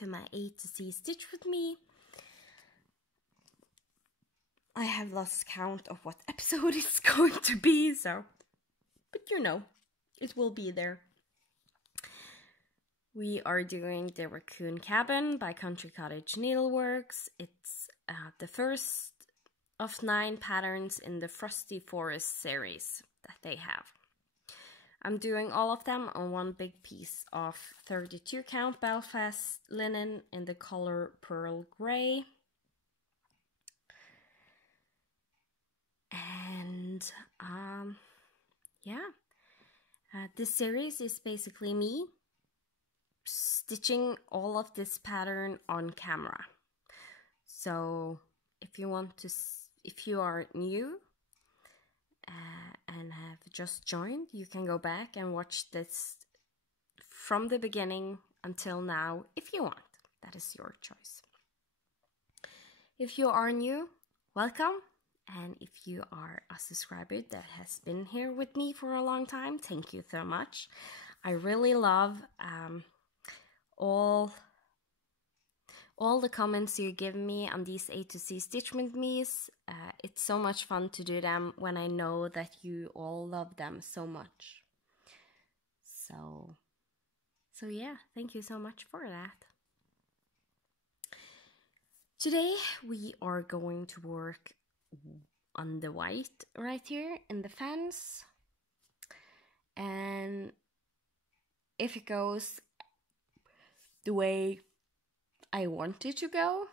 to my A to Z Stitch with Me. I have lost count of what episode it's going to be, so, but you know, it will be there. We are doing the Racon Cabin by Cottage Needleworks. It's the first of 9 patterns in the Frosty Forest series that they have. I'm doing all of them on one big piece of 32 count Belfast linen in the color Pearl Grey. And this series is basically me stitching all of this pattern on camera. So if you are new and have just joined, you can go back and watch this from the beginning until now if you want. That is your choice. If you are new, welcome. And if you are a subscriber that has been here with me for a long time, thank you so much. I really love all the comments you give me on these A to Z Stitch with Me's. It's so much fun to do them when I know that you all love them so much. So yeah, thank you so much for that. Today we are going to work on the white right here in the fence, and if it goes the way I want it to go,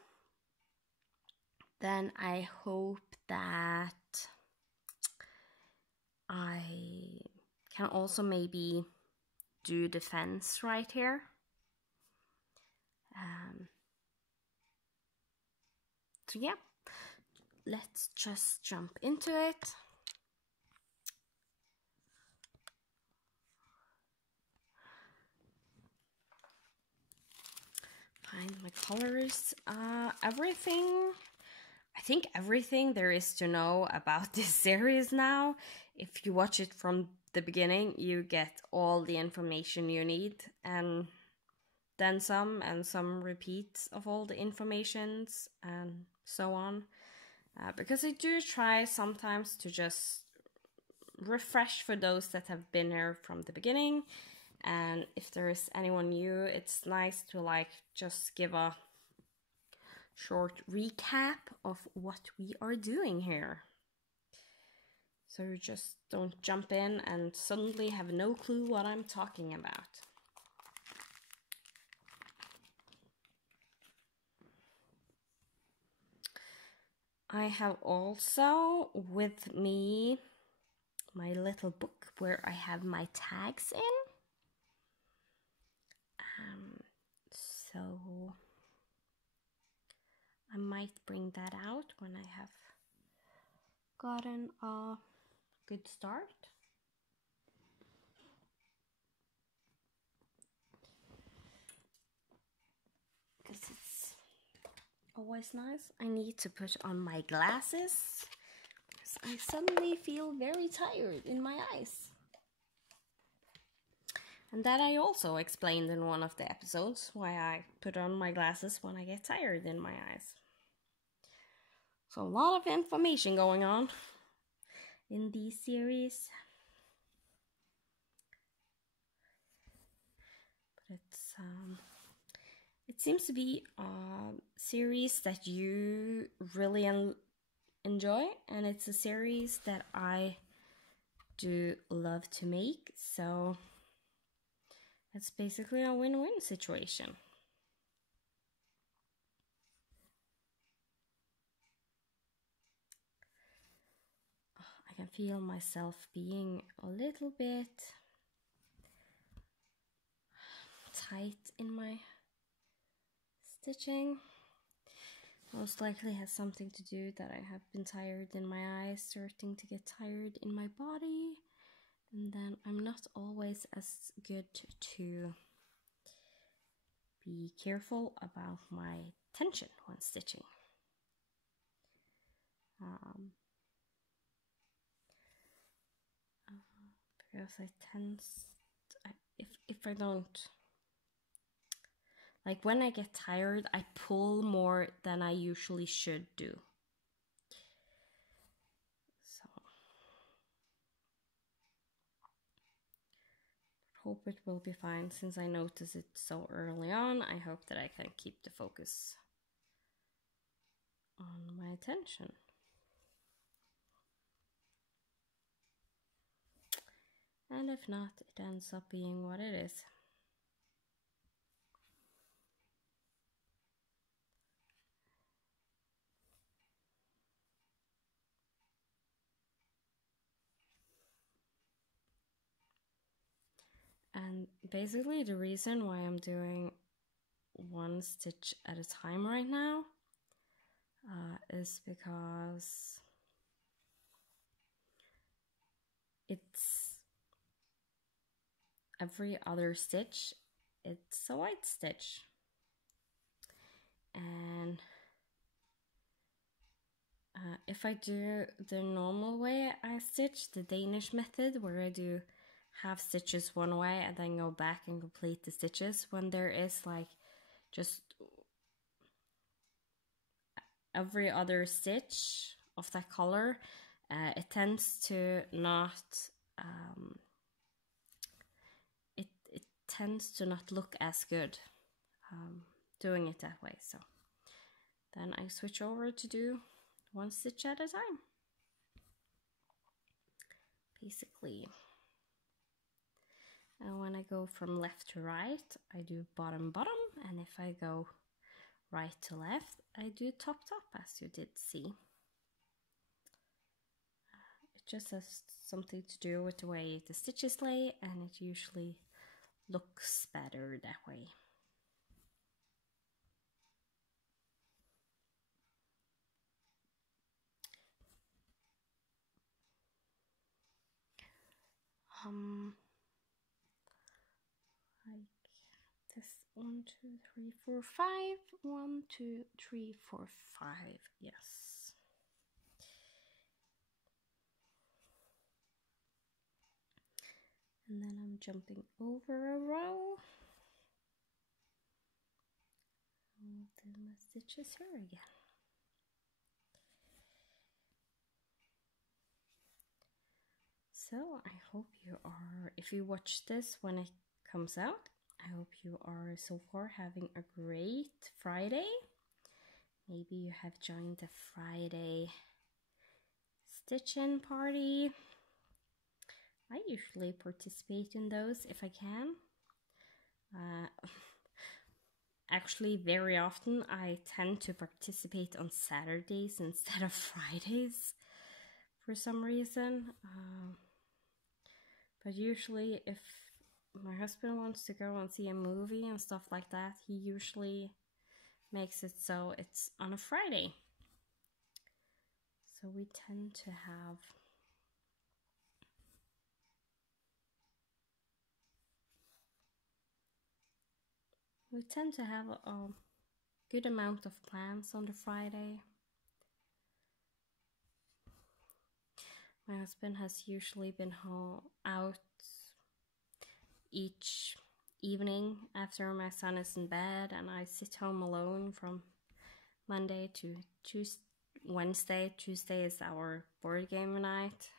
then I hope that I can also maybe do the fence right here. So yeah, let's just jump into it. Find my colors, everything. I think everything there is to know about this series now. If you watch it from the beginning, you get all the information you need, and then some, and some repeats of all the informations, and so on. Because I do try sometimes to just refresh for those that have been here from the beginning. And if there is anyone new, it's nice to like just give a short recap of what we are doing here. So you just don't jump in and suddenly have no clue what I'm talking about. I have also with me my little book where I have my tags in. So I might bring that out when I have gotten a good start. Because it's always nice. I need to put on my glasses because I suddenly feel very tired in my eyes. And that I also explained in one of the episodes, why I put on my glasses when I get tired in my eyes. So a lot of information going on in these series. But it seems to be a series that you really enjoy, and it's a series that I do love to make, so it's basically a win-win situation. I can feel myself being a little bit tight in my stitching. Most likely has something to do that I have been tired in my eyes, starting to get tired in my body, and then I'm not always as good to be careful about my tension when stitching. Because I tend, if I don't, Like when I get tired, I pull more than I usually should do. So hope it will be fine since I noticed it so early on. I hope that I can keep the focus on my attention. And if not, it ends up being what it is. And basically the reason why I'm doing one stitch at a time right now is because it's every other stitch, it's a white stitch. And if I do the normal way I stitch, the Danish method, where I do half stitches one way and then go back and complete the stitches, when there is like just every other stitch of that color, it tends to not it tends to not look as good doing it that way. So then I switch over to do one stitch at a time, basically. And when I go from left to right, I do bottom bottom, and if I go right to left, I do top top, as you did see. It just has something to do with the way the stitches lay, and it usually looks better that way. Like this, 1, 2, 3, 4, 5. 1, 2, 3, 4, 5. Yes. And then I'm jumping over a row. And do my stitches here again. So I hope you are, if you watch this when it comes out, I hope you are so far having a great Friday. Maybe you have joined the Friday stitching party. I usually participate in those if I can. Actually, very often I tend to participate on Saturdays instead of Fridays for some reason. But usually if my husband wants to go and see a movie and stuff like that, he usually makes it so it's on a Friday. So we tend to have a good amount of plans on the Friday. My husband has usually been out each evening after my son is in bed, and I sit home alone from Monday to Wednesday. Tuesday is our board game night,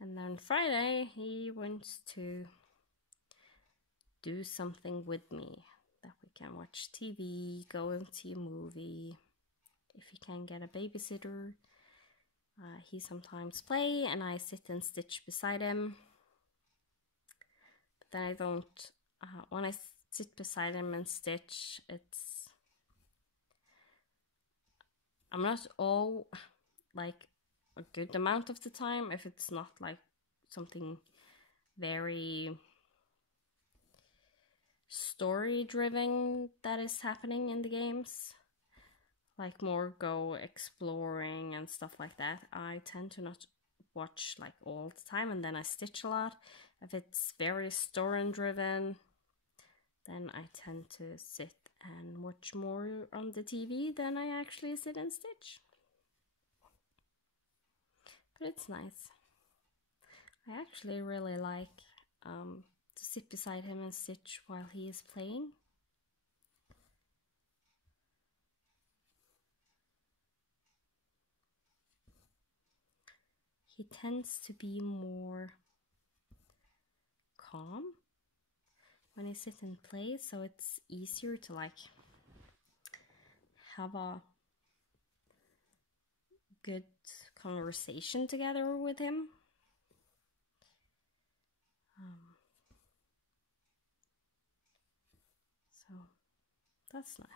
and then Friday he wants to do something with me, that we can watch TV, go and see a movie. If he can get a babysitter, he sometimes play and I sit and stitch beside him. But then I don't, when I sit beside him and stitch, I'm not all, like, a good amount of the time, if it's not like something very story driven that is happening in the games, like more go exploring and stuff like that, I tend to not watch like all the time, and then I stitch a lot. If it's very story driven, then I tend to sit and watch more on the TV than I actually sit and stitch. But it's nice. I actually really like to sit beside him and stitch while he is playing. tends to be more calm when he sits in place, so it's easier to like have a good conversation together with him. So that's nice.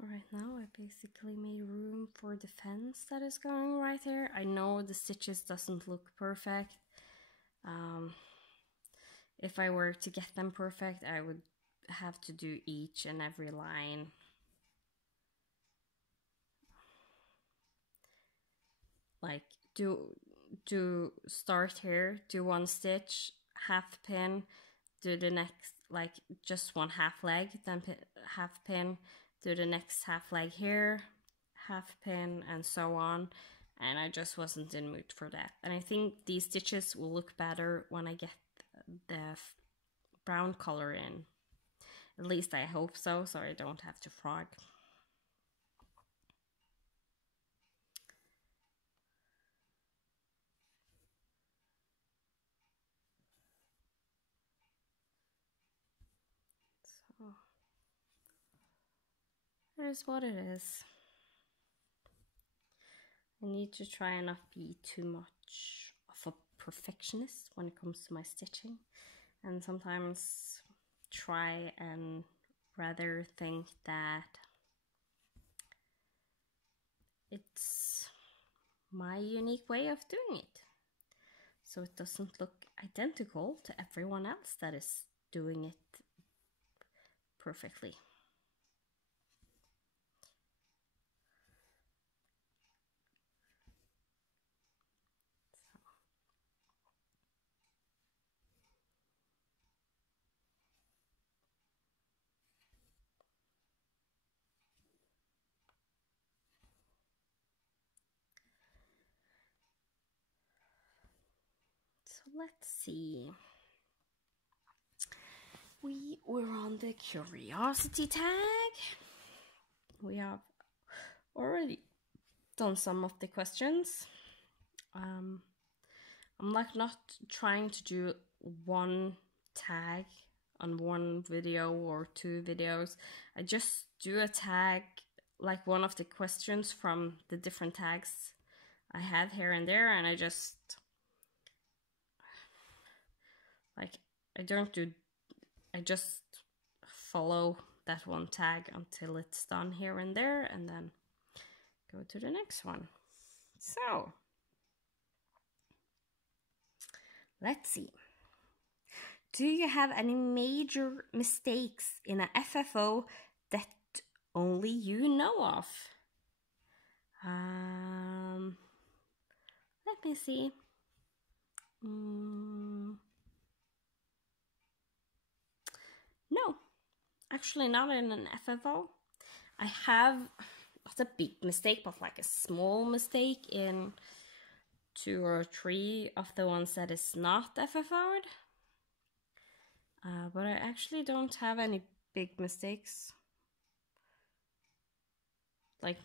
Right now I basically made room for the fence that is going right there. I know the stitches doesn't look perfect. If I were to get them perfect, I would have to do each and every line. Like do start here, do one stitch, half pin, do the next, like just one half leg, then half pin, do the next half leg here, half pin, and so on. And I just wasn't in mood for that. And I think these stitches will look better when I get the brown color in. At least I hope so, so I don't have to frog. So it is what it is. I need to try and not be too much of a perfectionist when it comes to my stitching, and sometimes try and rather think that it's my unique way of doing it, so it doesn't look identical to everyone else that is doing it perfectly. So let's see. We were on the curiosity tag. We have already done some of the questions. I'm like not trying to do one tag on one video or two videos. I just do a tag, like one of the questions from the different tags I have here and there, and I just like I just follow that one tag until it's done here and there, and then go to the next one. So let's see. Do you have any major mistakes in a FFO that only you know of? Let me see. No, actually not in an FFO. I have not a big mistake, but like a small mistake in 2 or 3 of the ones that is not FFO'd. But I actually don't have any big mistakes. Like,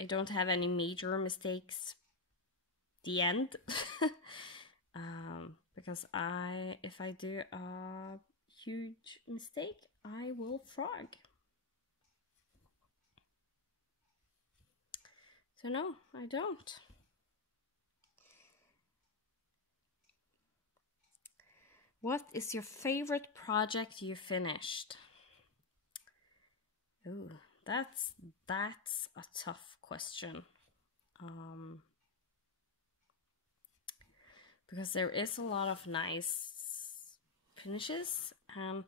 I don't have any major mistakes. The end. Because if I do a huge mistake, I will frog. So no, I don't. What is your favorite project you finished? Ooh, that's a tough question. Because there is a lot of nice finishes, and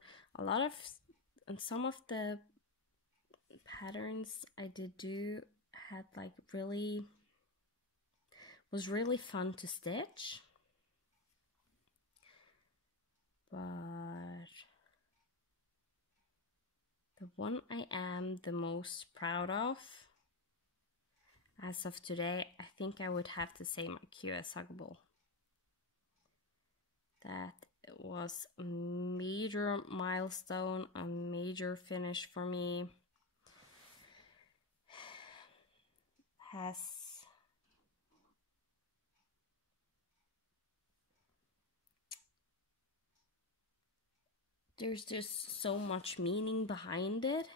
some of the patterns I did do had like was really fun to stitch. But the one I am the most proud of as of today, I think I would have to say my QS huggable. That was a major milestone, a major finish for me. There's just so much meaning behind it.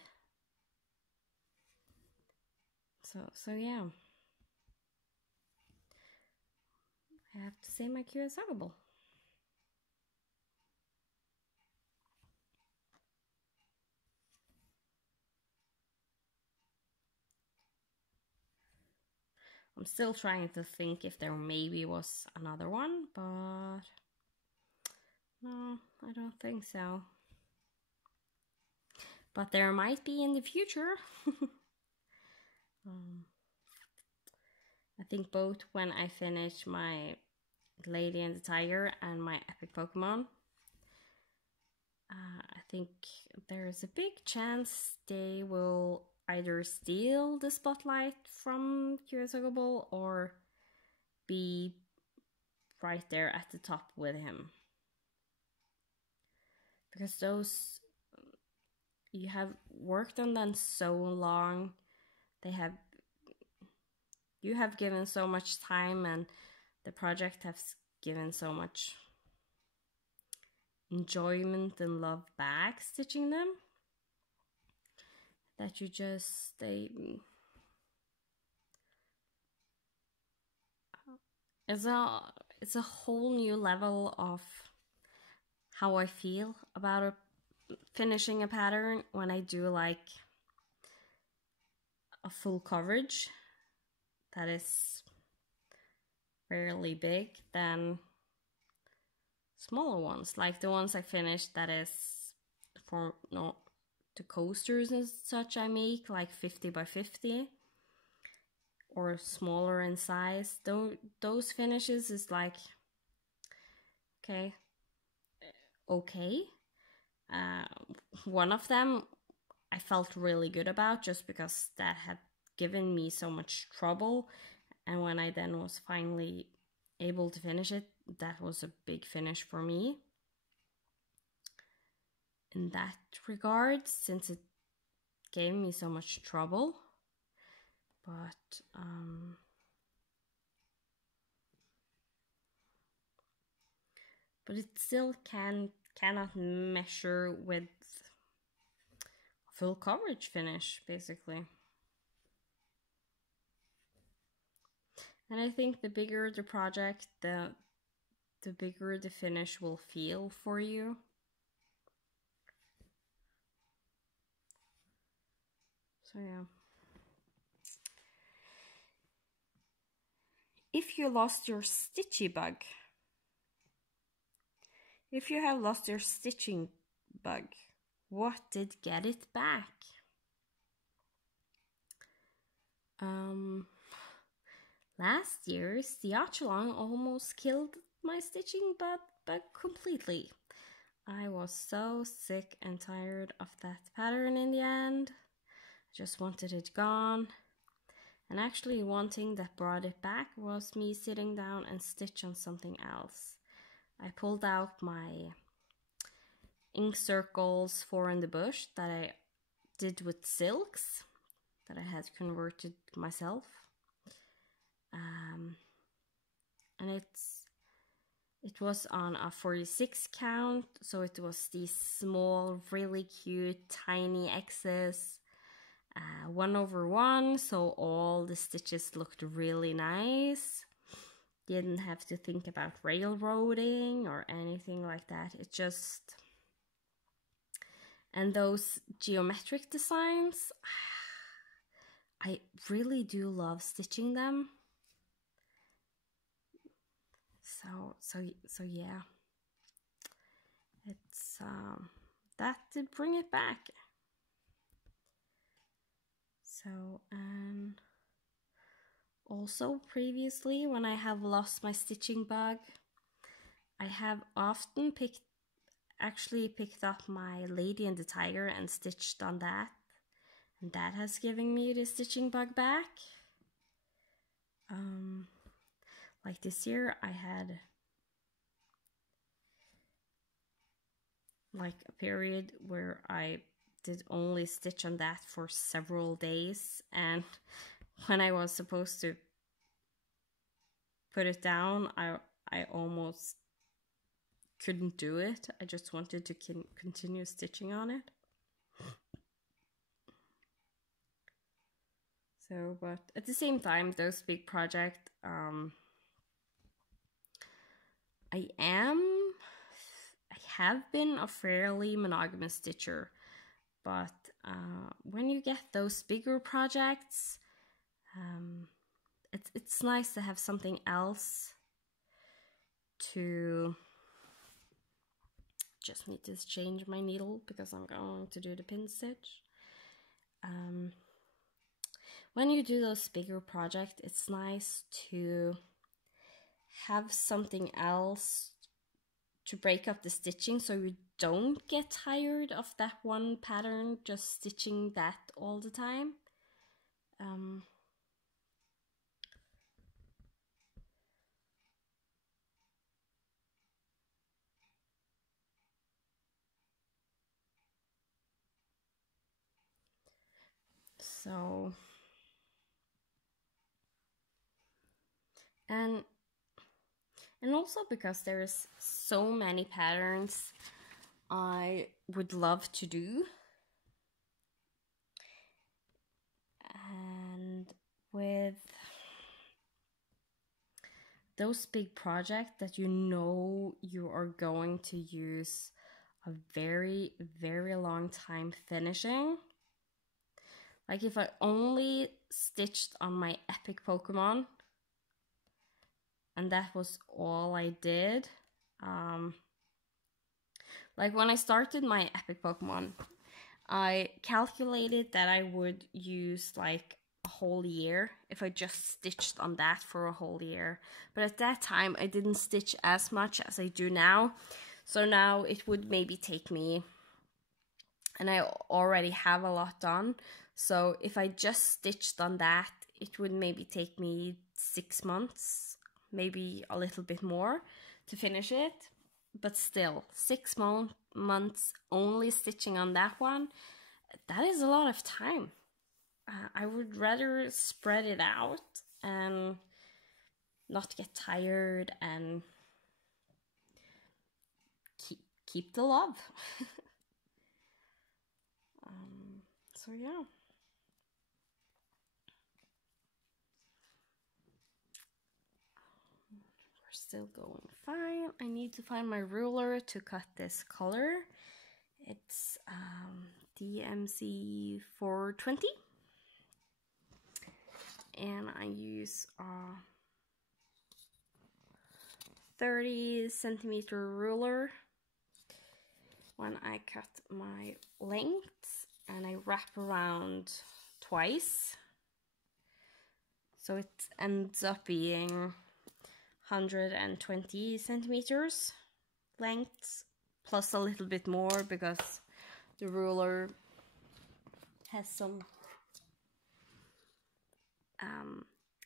So yeah. I have to say my QS huggable. I'm still trying to think if there maybe was another one, but no, I don't think so. But there might be in the future. I think both when I finish my Lady and the Tiger and my epic Pokemon, I think there's a big chance they will either steal the spotlight from QS huggable or be right there at the top with him. Because those, you have worked on them so long, you have given so much time, and the project has given so much enjoyment and love back stitching them, that you just it's a whole new level of how I feel about finishing a pattern when I do like a full coverage that is fairly big than smaller ones, like the ones I finished that is for the coasters and such I make, like 50 by 50 or smaller in size. Those finishes is like okay. One of them I felt really good about just because that had given me so much trouble, and when I then was finally able to finish it, that was a big finish for me in that regard, since it gave me so much trouble. But it still cannot measure with full coverage finish, basically. And I think the bigger the project, the bigger the finish will feel for you. So yeah. If you lost your stitchy bug, if you have lost your stitching bug, what did get it back? Last year's Diachelong almost killed my stitching bug completely. I was so sick and tired of that pattern in the end. I just wanted it gone. And actually one thing that brought it back was me sitting down and stitch on something else. I pulled out my ink circles for in the bush that I did with silks that I had converted myself. And it was on a 46 count, so it was these small, really cute, tiny X's, 1/1, so all the stitches looked really nice. Didn't have to think about railroading or anything like that. It just... And those geometric designs, I really do love stitching them. So yeah, it's that did bring it back. So also previously, when I have lost my stitching bug, I have often picked up my Lady and the Tiger and stitched on that, and that has given me the stitching bug back. Like this year I had like a period where I did only stitch on that for several days, and when I was supposed to put it down, I almost couldn't do it. I just wanted to continue stitching on it. So, but at the same time, those big projects, I have been a fairly monogamous stitcher, but when you get those bigger projects, it's nice to have something else to. Just need to change my needle because I'm going to do the pin stitch. When you do those bigger projects, it's nice to have something else to break up the stitching so you don't get tired of that one pattern, just stitching that all the time. So, and also because there's so many patterns I would love to do, and with those big projects that you know you are going to use a very, very long time finishing. Like if I only stitched on my epic Pokemon and that was all I did, like when I started my epic Pokemon, I calculated that I would use like a whole year if I just stitched on that for a whole year. But at that time I didn't stitch as much as I do now, so now it would maybe take me, and I already have a lot done, so if I just stitched on that, it would maybe take me 6 months, maybe a little bit more to finish it. But still, 6 months only stitching on that one, that is a lot of time. I would rather spread it out and not get tired and keep the love. So yeah. We're still going fine. I need to find my ruler to cut this color. It's DMC 420. And I use a 30 centimeter ruler when I cut my length, and I wrap around twice, so it ends up being 120 centimeters length plus a little bit more because the ruler has some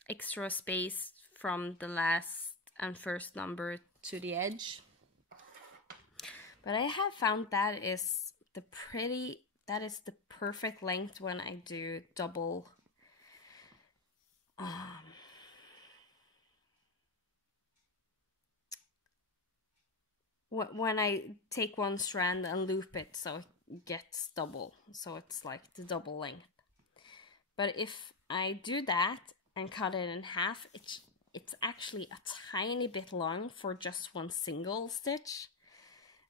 extra space from the last and first number to the edge. But I have found that is the perfect length when I do double when I take one strand and loop it so it gets double, so it's like the double length. But if I do that and cut it in half, it's actually a tiny bit long for just one single stitch.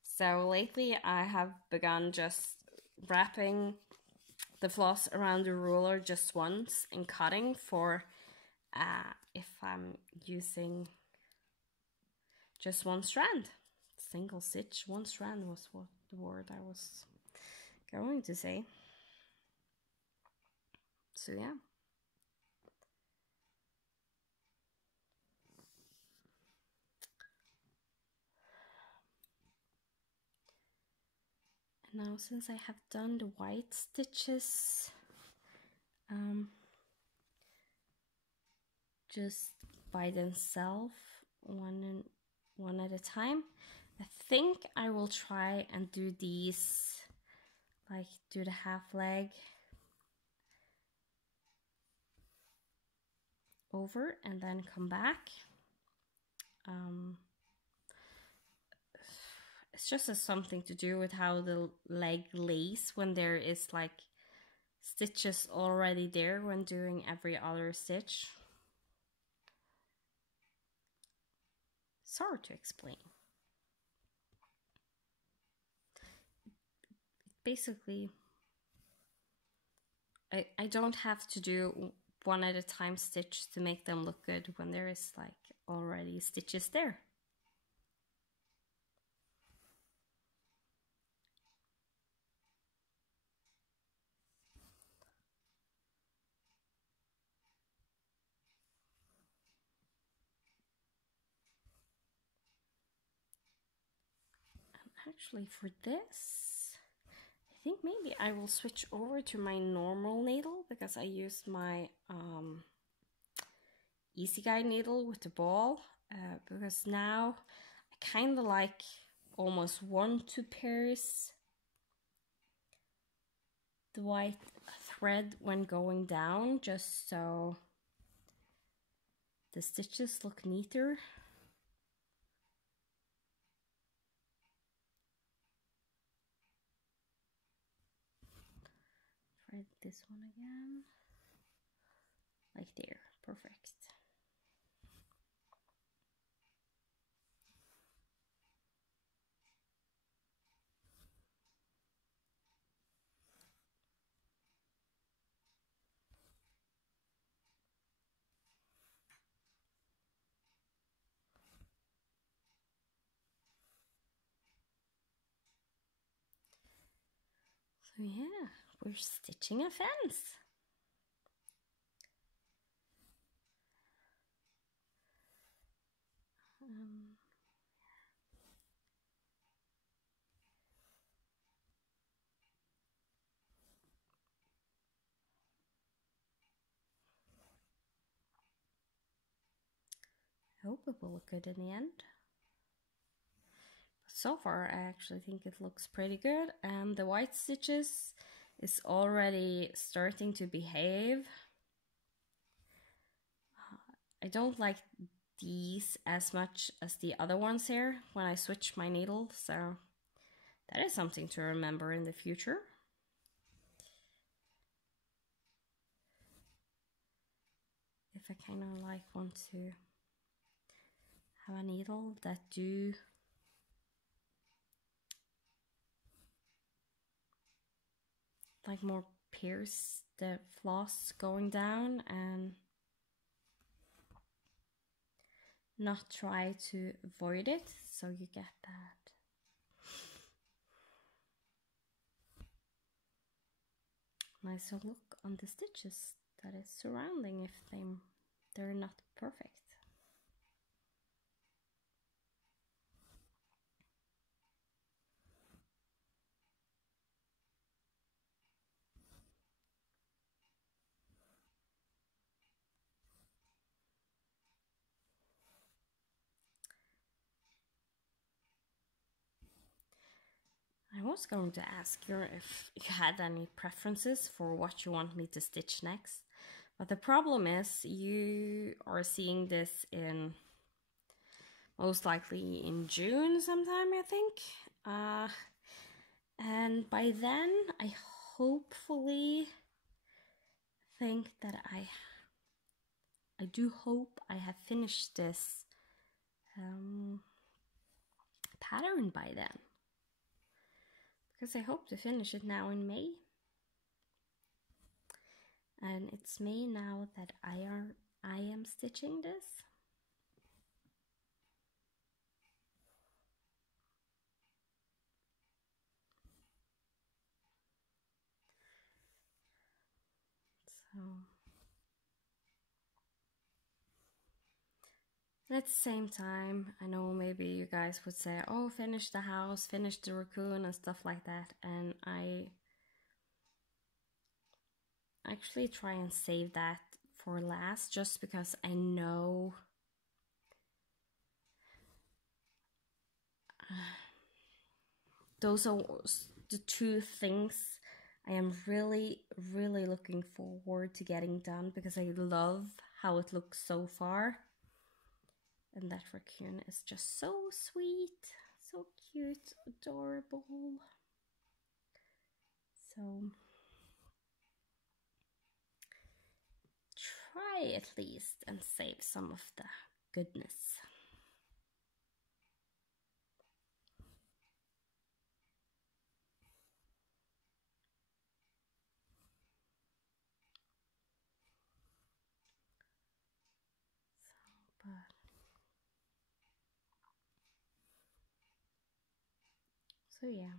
So lately I have begun just wrapping the floss around the ruler just once and cutting for if I'm using just one strand. Single stitch, one strand was what the word I was going to say. So yeah. Now, since I have done the white stitches, just by themselves, one at a time. I think I will try and do these, like do the half leg over and then come back. It's just something to do with how the leg lays when there is like stitches already there when doing every other stitch. It's hard to explain. Basically, I don't have to do one at a time stitch to make them look good when there is like already stitches there. And actually for this, I think maybe I will switch over to my normal needle because I used my Easy Guide needle with the ball, because now I kind of like almost want to pierce the white thread when going down, just so the stitches look neater. Try this one again, like there, perfect. So yeah, we're stitching a fence. I hope it will look good in the end. But so far, I actually think it looks pretty good, and the white stitches is already starting to behave. I don't like these as much as the other ones here when I switch my needle, so that is something to remember in the future. If I kind of like want to have a needle that do like more pierce the floss going down and not try to avoid it, so you get that nice look on the stitches that is surrounding if they're not perfect. I was going to ask you if you had any preferences for what you want me to stitch next, but the problem is you are seeing this in most likely in June sometime, I think. And by then, I hopefully think that I do hope I have finished this pattern by then, because I hope to finish it now in May, and it's May now that I am stitching this. So at the same time, I know maybe you guys would say, oh, finish the house, finish the raccoon and stuff like that, and I actually try and save that for last, just because I know those are the two things I am really, really looking forward to getting done, because I love how it looks so far. And that raccoon is just so sweet, so cute, adorable. So try at least and save some of the goodness. So yeah.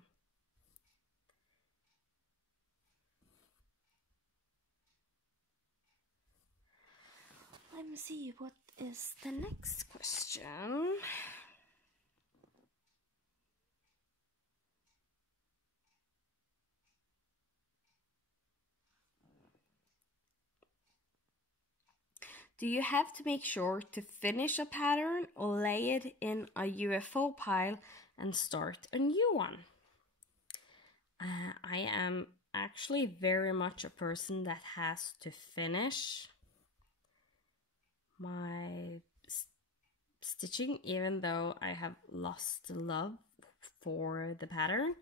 Let me see, what is the next question? Do you have to make sure to finish a pattern or lay it in a UFO pile and start a new one? I am actually very much a person that has to finish my stitching, even though I have lost the love for the pattern.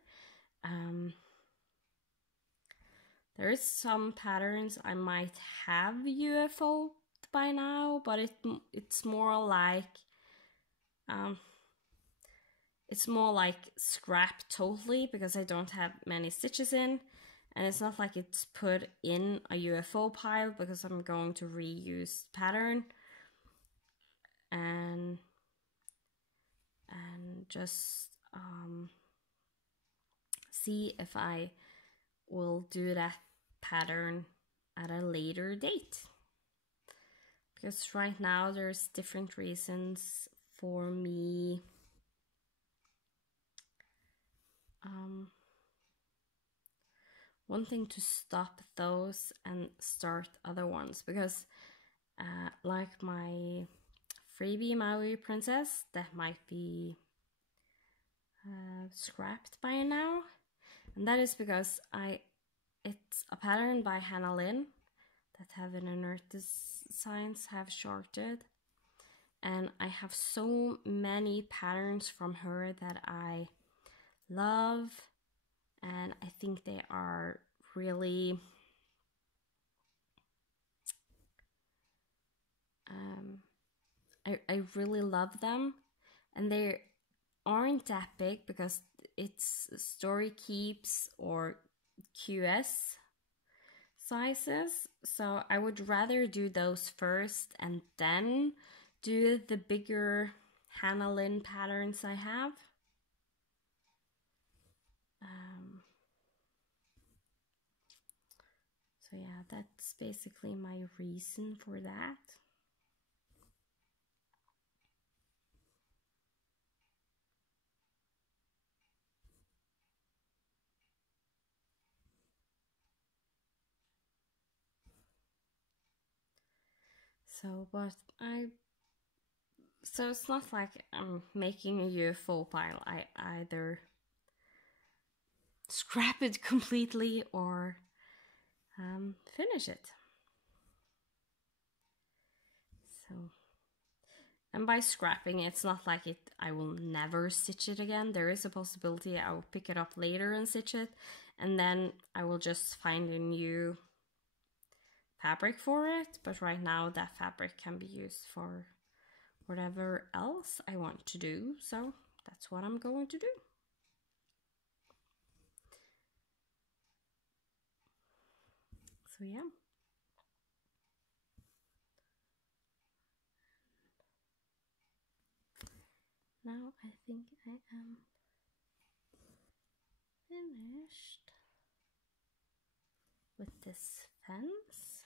There is some patterns I might have UFO by now, but it's more like scrap totally, because I don't have many stitches in, and it's not like it's put in a UFO pile, because I'm going to reuse pattern and just see if I will do that pattern at a later date. Because right now there's different reasons for me wanting to stop those and start other ones. Because like my freebie Maui princess, that might be scrapped by now, and that is because it's a pattern by Hannah Lynn that Heaven and Earth Designs have shorted, and I have so many patterns from her that I love, and I think they are really I really love them, and they aren't that big because it's Story Keeps or QS sizes, so I would rather do those first and then do the bigger Hannah Lynn patterns I have. So yeah, that's basically my reason for that. So it's not like I'm making a UFO pile. I either scrap it completely or finish it. So, and by scrapping, it's not like I will never stitch it again. There is a possibility I will pick it up later and stitch it, and then I will just find a new fabric for it. But right now that fabric can be used for whatever else I want to do, so that's what I'm going to do. So yeah. Now I think I am finished with this fence.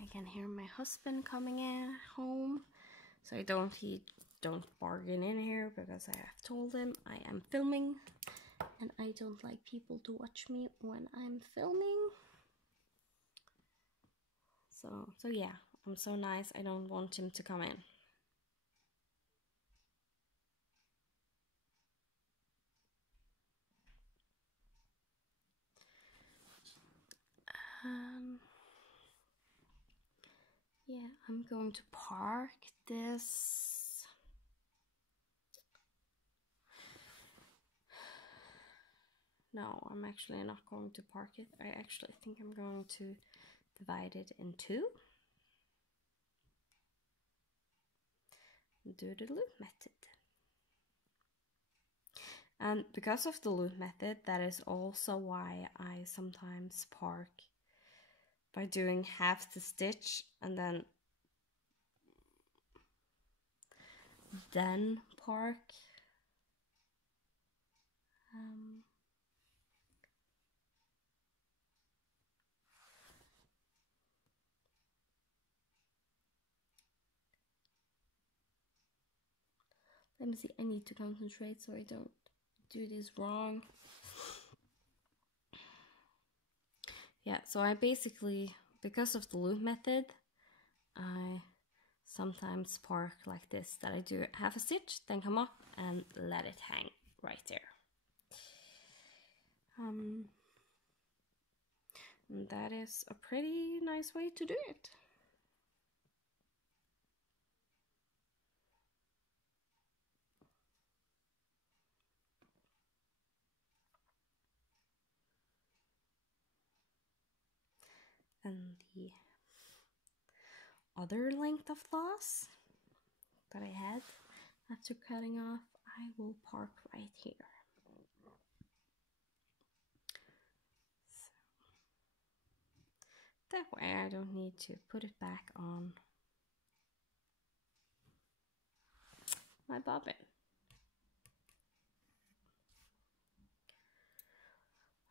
I can hear my husband coming in home, so he don't bargain in here, because I have told him I am filming and I don't like people to watch me when I'm filming. So yeah, I'm so nice, I don't want him to come in. Yeah, I'm going to park this. No, I'm actually not going to park it. I actually think I'm going to divide it in two. Do the loop method. And because of the loop method, that is also why I sometimes park by doing half the stitch and then park. Let me see, I need to concentrate so I don't do this wrong. Yeah, so I basically, because of the loop method, I sometimes park like this, that I do half a stitch, then come up and let it hang right there. And that is a pretty nice way to do it. And the other length of floss that I had after cutting off, I will park right here. So that way I don't need to put it back on my bobbin.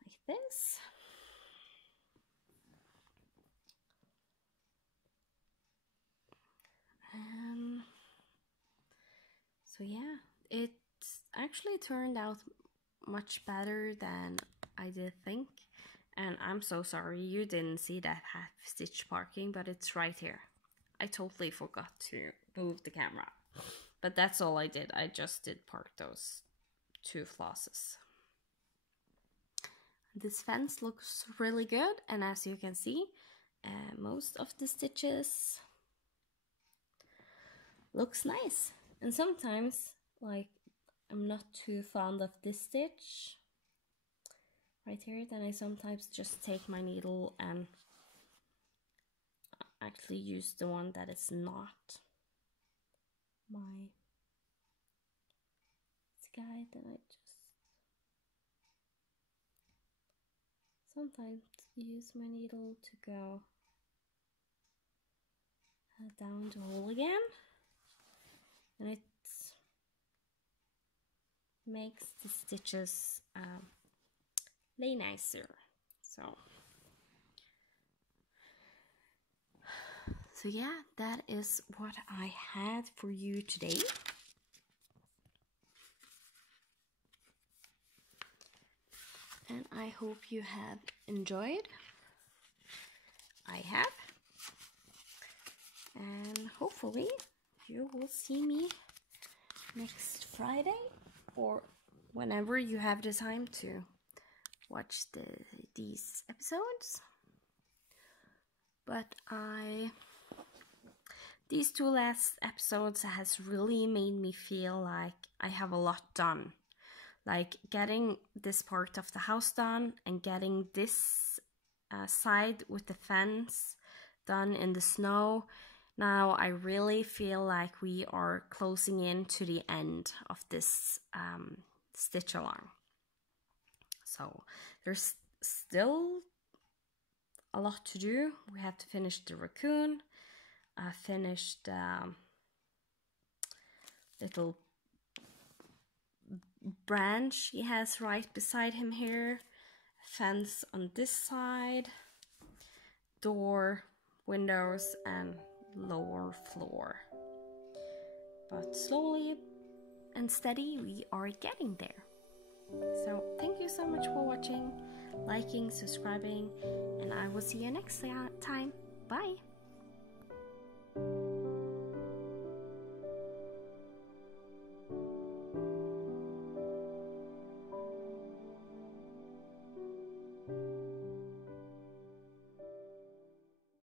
Like this. So yeah, it actually turned out much better than I did think. And I'm so sorry you didn't see that half stitch parking, but it's right here. I totally forgot to move the camera. But that's all I did. I just did park those two flosses. This fence looks really good, and as you can see, most of the stitches looks nice. And sometimes, like, I'm not too fond of this stitch right here, then I sometimes just take my needle and actually use the one that is not my guide, and I just sometimes use my needle to go down the hole again, and it makes the stitches lay nicer. So yeah, that is what I had for you today. And I hope you have enjoyed. I have. And hopefully you will see me next Friday, or whenever you have the time to watch these episodes. But these two last episodes has really made me feel like I have a lot done. Like getting this part of the house done and getting this side with the fence done in the snow. Now I really feel like we are closing in to the end of this stitch along. So there's still a lot to do. We have to finish the raccoon, finish the little branch he has right beside him here, fence on this side, door, windows, and lower floor. But slowly and steady we are getting there. So thank you so much for watching, liking, subscribing, and I will see you next time. Bye!